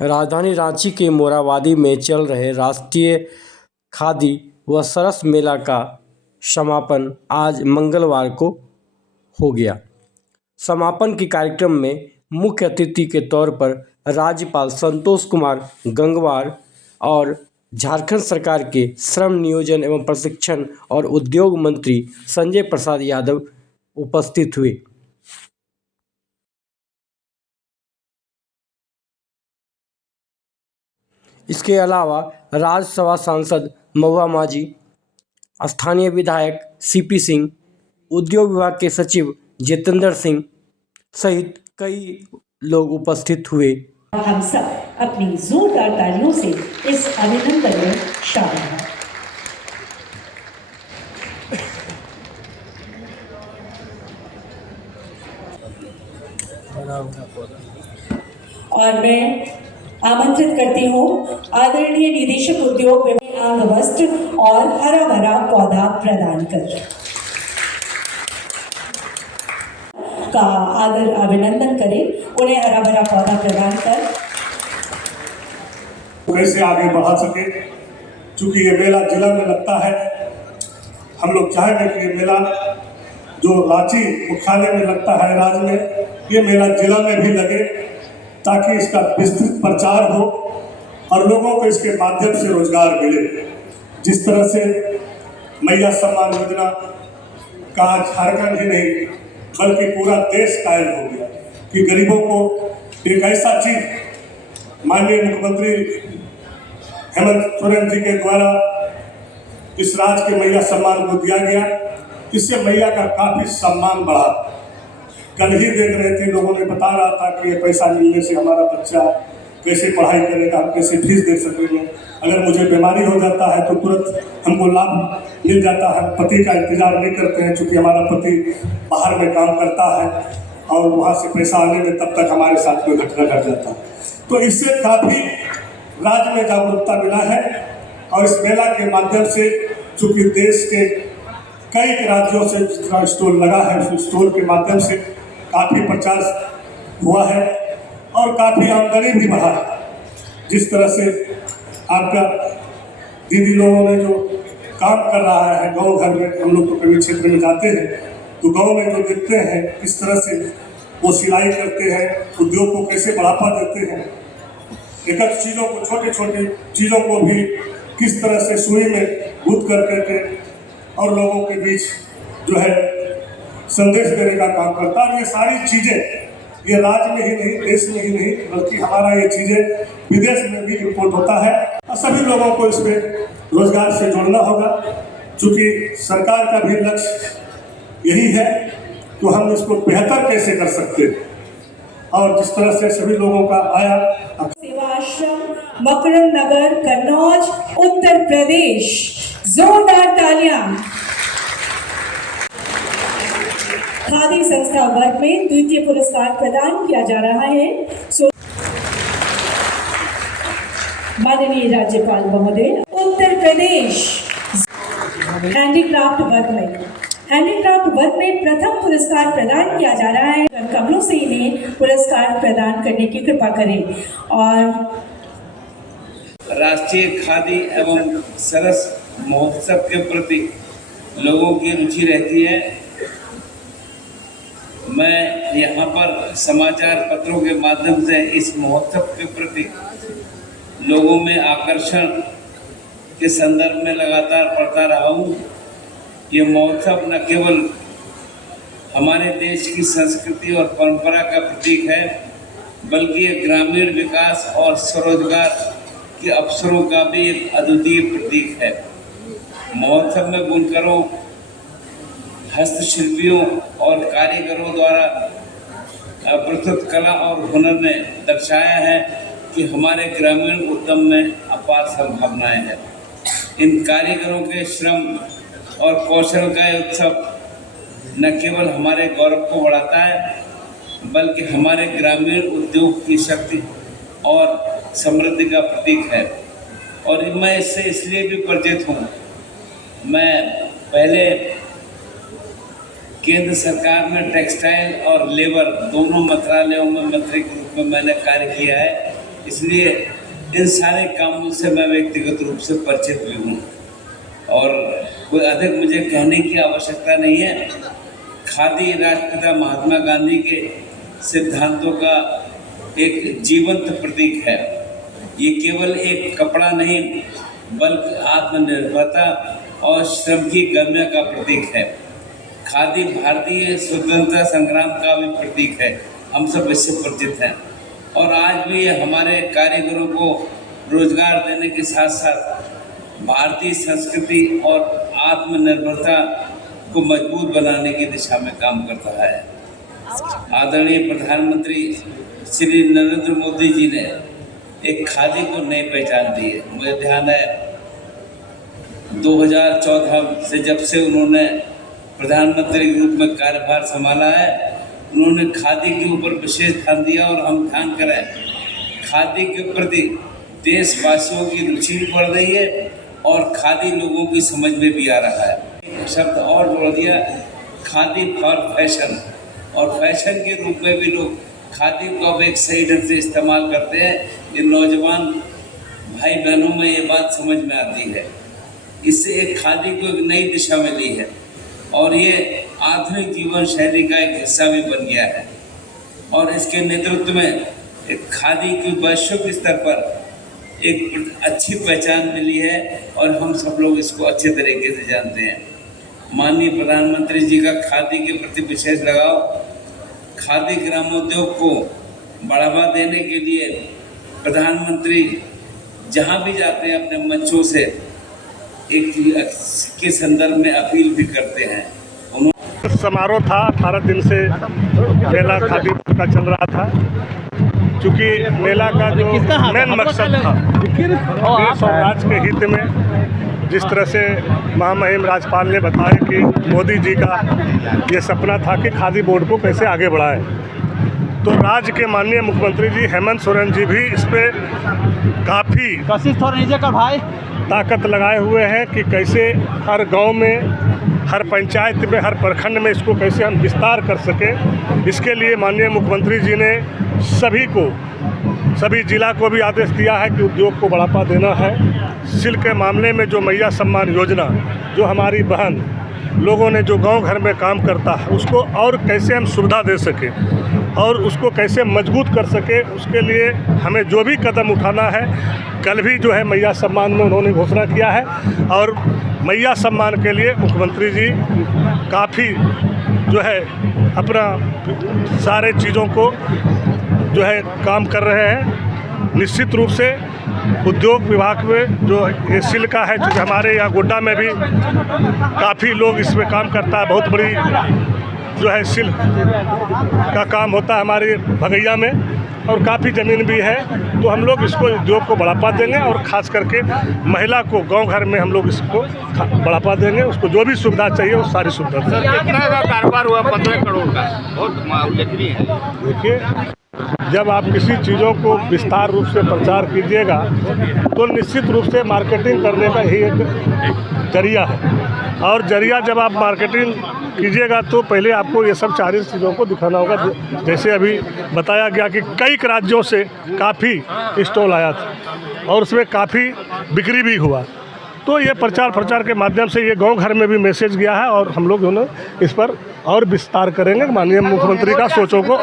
राजधानी रांची के मोरहाबादी में चल रहे राष्ट्रीय खादी व सरस मेला का समापन आज मंगलवार को हो गया। समापन के कार्यक्रम में मुख्य अतिथि के तौर पर राज्यपाल संतोष कुमार गंगवार और झारखंड सरकार के श्रम नियोजन एवं प्रशिक्षण और उद्योग मंत्री संजय प्रसाद यादव उपस्थित हुए। इसके अलावा राज्यसभा सांसद महुआ माझी, स्थानीय विधायक सीपी सिंह, उद्योग विभाग के सचिव जितेंद्र सिंह सहित कई लोग उपस्थित हुए। हम सब अपनी जोरदार तालियों से इस अभिनंदन में शामिल हैं। और मैं आमंत्रित करती हूँ आदरणीय निदेशक उद्योग विभाग वस्त्र और हरा भरा पौधा प्रदान कर का आदर अभिनंदन करें। उन्हें हरा भरा पौधा प्रदान कर कैसे आगे बढ़ा सके। चूंकि ये मेला जिला में लगता है, हम लोग चाहेंगे कि ये मेला जो रांची मुख्यालय में लगता है राज्य में, ये मेला जिला में भी लगे ताकि इसका विस्तृत प्रचार हो और लोगों को इसके माध्यम से रोजगार मिले। जिस तरह से मैया सम्मान योजना का झारखंड ही नहीं बल्कि पूरा देश कायल हो गया कि गरीबों को एक ऐसा चीज माननीय मुख्यमंत्री हेमंत सोरेन जी के द्वारा इस राज्य के मैया सम्मान को दिया गया। इससे मैया का काफी सम्मान बढ़ा। कल ही देख रहे थे, लोगों ने बता रहा था कि ये पैसा मिलने से हमारा बच्चा कैसे पढ़ाई करेगा, हम कैसे फीस दे सकेंगे। अगर मुझे बीमारी हो जाता है तो तुरंत हमको लाभ मिल जाता है। पति का इंतजार नहीं करते हैं, चूँकि हमारा पति बाहर में काम करता है और वहाँ से पैसा आने में तब तक हमारे साथ में घटना घट जाता है। तो इससे काफ़ी राज्य में जागरूकता मिला है और इस मेला के माध्यम से चूँकि देश के कई राज्यों से जितना स्टॉल लगा है, उस स्टॉल के माध्यम से काफ़ी प्रचार हुआ है और काफ़ी आमदनी भी बढ़ा है। जिस तरह से आपका दीदी लोगों ने जो काम कर रहा है गांव घर में, हम लोग तो कभी क्षेत्र में जाते हैं तो गांव में जो देखते हैं किस तरह से वो सिलाई करते हैं, उद्योग को कैसे बढ़ावा देते हैं, एक चीज़ों को छोटी छोटी चीज़ों को भी किस तरह से सुई में गूंथ कर करके और लोगों के बीच जो है संदेश देने का काम करता है। ये सारी चीज़ें ये राज्य में ही नहीं, देश में ही नहीं, बल्कि हमारा ये चीज़ें विदेश में भी इम्पोर्ट होता है और सभी लोगों को इसमें रोजगार से जोड़ना होगा। चूँकि सरकार का भी लक्ष्य यही है तो हम इसको बेहतर कैसे कर सकते हैं और जिस तरह से सभी लोगों का आया। सेवा आश्रम मकरंद नगर कन्नौज उत्तर प्रदेश, जोरदार तालियां। खादी संस्था वर्ग में द्वितीय पुरस्कार प्रदान किया जा रहा है। माननीय राज्यपाल महोदय, उत्तर प्रदेश हैंडीक्राफ्ट वर्ग में प्रथम पुरस्कार प्रदान किया जा रहा है। कमलों से इन्हें पुरस्कार प्रदान करने की कृपा करें। और राष्ट्रीय खादी एवं सरस महोत्सव के प्रति लोगों की रुचि रहती है। मैं यहाँ पर समाचार पत्रों के माध्यम से इस महोत्सव के प्रति लोगों में आकर्षण के संदर्भ में लगातार पढ़ता रहा हूँ। ये महोत्सव न केवल हमारे देश की संस्कृति और परंपरा का प्रतीक है, बल्कि ये ग्रामीण विकास और स्वरोजगार के अवसरों का भी एक अद्वितीय प्रतीक है। महोत्सव में बुनकरों, हस्तशिल्पियों और कारीगरों द्वारा प्रस्तुत कला और हुनर ने दर्शाया है कि हमारे ग्रामीण उद्यम में अपार संभावनाएं हैं। इन कारीगरों के श्रम और कौशल का उत्सव न केवल हमारे गौरव को बढ़ाता है, बल्कि हमारे ग्रामीण उद्योग की शक्ति और समृद्धि का प्रतीक है। और मैं इससे इसलिए भी परिचित हूँ। मैं पहले केंद्र सरकार में टेक्सटाइल और लेबर दोनों मंत्रालयों में मंत्री के रूप में मैंने कार्य किया है इसलिए इन सारे कामों से मैं व्यक्तिगत रूप से परिचित भी हूँ और कोई अधिक मुझे कहने की आवश्यकता नहीं है। खादी राष्ट्रपिता महात्मा गांधी के सिद्धांतों का एक जीवंत प्रतीक है। ये केवल एक कपड़ा नहीं बल्कि आत्मनिर्भरता और श्रम की गम्य का प्रतीक है। खादी भारतीय स्वतंत्रता संग्राम का भी प्रतीक है। हम सब इससे परिचित हैं और आज भी ये हमारे कारीगरों को रोजगार देने के साथ साथ भारतीय संस्कृति और आत्मनिर्भरता को मजबूत बनाने की दिशा में काम करता है। आदरणीय प्रधानमंत्री श्री नरेंद्र मोदी जी ने एक खादी को नई पहचान दी है। मुझे ध्यान है 2014 से जब से उन्होंने प्रधानमंत्री के रूप में कार्यभार संभाला है, उन्होंने खादी के ऊपर विशेष ध्यान दिया और हम ध्यान करें खादी के प्रति देशवासियों की रुचि भी बढ़ रही है और खादी लोगों की समझ में भी आ रहा है। एक शब्द और जोड़ दिया, खादी फॉर फैशन, और फैशन के रूप में भी लोग खादी को अब एक सही ढंग से इस्तेमाल करते हैं। ये नौजवान भाई बहनों में ये बात समझ में आती है। इससे एक खादी को एक नई दिशा मिली है और ये आधुनिक जीवन शैली का एक हिस्सा भी बन गया है और इसके नेतृत्व में एक खादी की वैश्विक स्तर पर एक अच्छी पहचान मिली है और हम सब लोग इसको अच्छे तरीके से जानते हैं। माननीय प्रधानमंत्री जी का खादी के प्रति विशेष लगाव खादी ग्रामोद्योग को बढ़ावा देने के लिए प्रधानमंत्री जहां भी जाते हैं अपने मंचों से एक के संदर्भ में अपील भी करते हैं। समारोह था, 18 दिन से मेला खादी का चल रहा था। क्योंकि मेला का जो मेन मकसद था देश और राज्य के हित में, जिस तरह से महामहिम राज्यपाल ने बताया कि मोदी जी का ये सपना था कि खादी बोर्ड को कैसे आगे बढ़ाएं, तो राज्य के माननीय मुख्यमंत्री जी हेमंत सोरेन जी भी इस पर काफ़ी ताकत लगाए हुए हैं कि कैसे हर गांव में, हर पंचायत में, हर प्रखंड में इसको कैसे हम विस्तार कर सकें। इसके लिए माननीय मुख्यमंत्री जी ने सभी जिला को भी आदेश दिया है कि उद्योग को बढ़ावा देना है। सिल्क के मामले में जो मैया सम्मान योजना, जो हमारी बहन लोगों ने जो गांव घर में काम करता है, उसको और कैसे हम सुविधा दे सकें और उसको कैसे मजबूत कर सके, उसके लिए हमें जो भी कदम उठाना है। कल भी जो है मैया सम्मान में उन्होंने घोषणा किया है और मैया सम्मान के लिए मुख्यमंत्री जी काफ़ी जो है अपना सारे चीज़ों को जो है काम कर रहे हैं। निश्चित रूप से उद्योग विभाग में जो ये सिल्क का है, जो हमारे यहाँ गोड्डा में भी काफ़ी लोग इसमें काम करता है। बहुत बड़ी जो है सिल्क का काम होता है हमारे भगैया में और काफ़ी ज़मीन भी है। तो हम लोग इसको उद्योग को बढ़ावा देंगे और ख़ास करके महिला को गांव घर में हम लोग इसको बढ़ावा देंगे। उसको जो भी सुविधा चाहिए वो सारी सुविधा देंगे। कितना का कारोबार हुआ? 15 करोड़ का, बहुत उल्लेखनीय है। देखिए, जब आप किसी चीज़ों को विस्तार रूप से प्रचार कीजिएगा तो निश्चित रूप से मार्केटिंग करने का ही एक जरिया है और जरिया जब आप मार्केटिंग कीजिएगा तो पहले आपको ये सब 40 चीज़ों को दिखाना होगा। जैसे अभी बताया गया कि कई राज्यों से काफ़ी स्टॉल आया था और उसमें काफ़ी बिक्री भी हुआ। तो ये प्रचार के माध्यम से ये गांव घर में भी मैसेज गया है और हम लोग इस पर और विस्तार करेंगे। माननीय मुख्यमंत्री का सोचों को